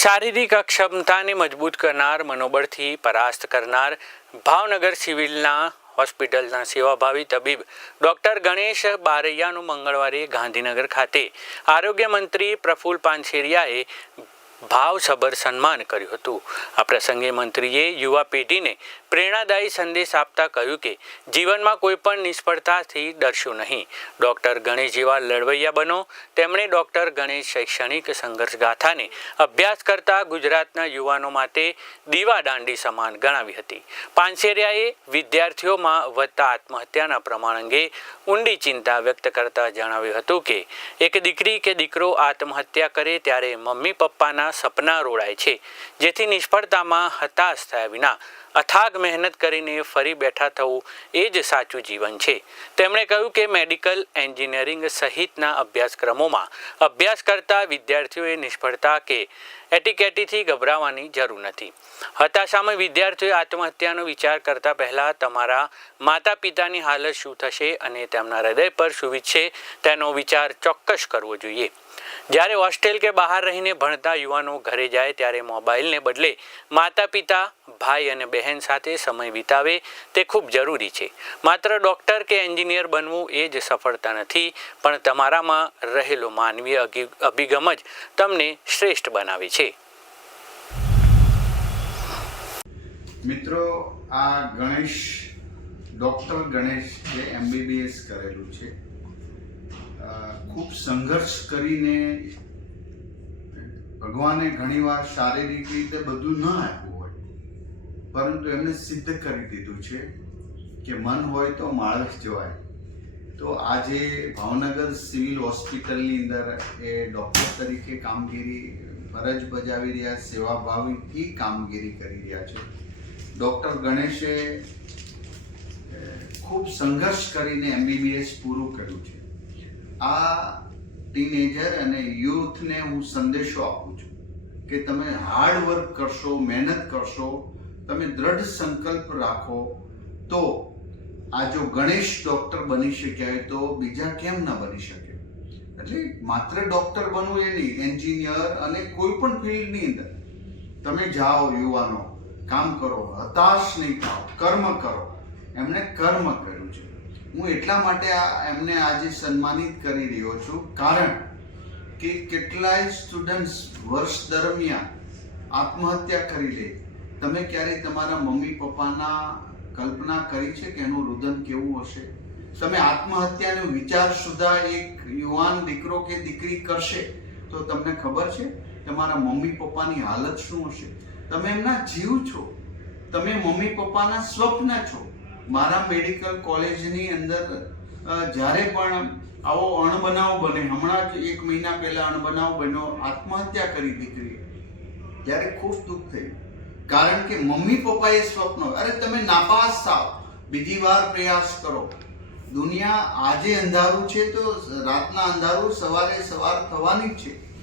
શારીરિક અક્ષમતાને મજબૂત કરનાર, મનોબળથી પરાસ્ત કરનાર ભાવનગર સિવિલના હોસ્પિટલના સેવાભાવી તબીબ ડૉક્ટર ગણેશ બારૈયાનું મંગળવારે ગાંધીનગર ખાતે આરોગ્ય મંત્રી પ્રફુલ્લ પાનસેરિયાએ ભાવસભર સન્માન કર્યું હતું। આ પ્રસંગે મંત્રીએ યુવા પેઢીને પ્રેરણાદાયી સંદેશ આપતા કહ્યું કે જીવનમાં કોઈ પણ નિષ્ફળતાથી ડરશો નહીં, ડૉક્ટર ગણેશ જેવા લડવૈયા બનો। તેમણે ડૉક્ટર ગણેશ શૈક્ષણિક સંઘર્ષ ગાથાને અભ્યાસ કરતા ગુજરાતના યુવાનો માટે દીવાદાંડી સમાન ગણાવી હતી। પાનસેરિયાએ વિદ્યાર્થીઓમાં વધતા આત્મહત્યાના પ્રમાણ અંગે ઊંડી ચિંતા વ્યક્ત કરતા જણાવ્યું હતું કે એક દીકરી કે દીકરો આત્મહત્યા કરે ત્યારે મમ્મી પપ્પાના સપના રોડાય છે, જેથી નિષ્ફળતામાં હતાશ થયા વિના અથાગ મહેનત કરીને ફરી બેઠા થવું એ જ સાચું જીવન છે। તેમણે કહ્યું કે મેડિકલ એન્જિનિયરિંગ સહિતના અભ્યાસક્રમોમાં અભ્યાસ કરતા વિદ્યાર્થીઓએ નિષ્ફળતા કે એટીકેટીથી ગભરાવાની જરૂર નથી। હતાશામાં વિદ્યાર્થીઓએ આત્મહત્યાનો વિચાર કરતા પહેલાં તમારા માતા પિતાની હાલત શું થશે અને તેમના હૃદય પર શું વીતશે તેનો વિચાર ચોક્કસ કરવો જોઈએ। જ્યારે હોસ્ટેલ કે બહાર રહીને ભણતા યુવાનો ઘરે જાય ત્યારે મોબાઈલને બદલે માતા પિતા, ભાઈ અને બહેન સાથે સમય વિતાવે તે ખૂબ જરૂરી છે। માત્ર ડૉક્ટર કે એન્જિનિયર બનવું એ જ સફળતા નથી, પણ તમારામાં રહેલો માનવીય અભિગમ જ તમને શ્રેષ્ઠ બનાવે છે। મિત્રો, આ ગણેશ ડૉક્ટર ગણેશ જે MBBS કરેલું છે, ખૂબ સંઘર્ષ કરીને ભગવાને ઘણીવાર શારીરિક રીતે બધું ન આપ્યું હોય, પરંતુ એમને સિદ્ધ કરી દીધું છે કે મન હોય તો માણસ જવાય। તો આજે ભાવનગર સિવિલ હોસ્પિટલની અંદર એ ડૉક્ટર તરીકે કામગીરી ફરજ બજાવી રહ્યા, સેવાભાવીથી કામગીરી કરી રહ્યા છે। ડૉક્ટર ગણેશે ખૂબ સંઘર્ષ કરીને MBBS પૂરું કર્યું છે। આ ટીનેજર અને યુથને હું સંદેશો આપું છું કે તમે હાર્ડ વર્ક કરશો, મહેનત કરશો, તમે દ્રઢ સંકલ્પ રાખો તો આ જો ગણેશ ડૉક્ટર બની શક્યા હોય તો બીજા કેમ ન બની શકે? એટલે માત્ર ડૉક્ટર બનવું એ નહીં, એન્જિનિયર અને કોઈ પણ ફિલ્ડની અંદર તમે જાઓ, યુવાનો કામ કરો, હતાશ નહીં થાઓ, કર્મ કરો। એમણે કર્મ કર્યું છે। હું એટલા માટે એમને આજે સન્માનિત કરી રહ્યો છું કારણ કે કેટલાય સ્ટુડન્ટ્સ વર્ષ દરમિયાન આત્મહત્યા કરી લે। તમે ક્યારેય તમારા મમ્મી પપ્પાના કલ્પના કરી છે કે એનું રુદન કેવું હશે? તમે આત્મહત્યાનો વિચાર સુધા એક યુવાન દીકરો કે દીકરી કરશે તો તમને ખબર છે તમારા મમ્મી પપ્પાની હાલત શું હશે? તમે એમના જીવ છો, તમે મમ્મી પપ્પાના સ્વપ્ન છો। મારા મેડિકલ કોલેજની અંદર જ્યારે પણ આવો અણબનાવ બને, હમણાં જ 1 મહિના પહેલા અણબનાવ બન્યો, આત્મહત્યા કરી દીકરી, ત્યારે ખૂબ દુઃખ થયું કારણ કે મમ્મી પપ્પાએ સ્વપ્નો, અરે તમે નાપાસ થાવ, બીજી વાર પ્રયાસ કરો। દુનિયા આજે અંધારું છે તો રાતના અંધારું સવારે સવાર થવાની જ છે।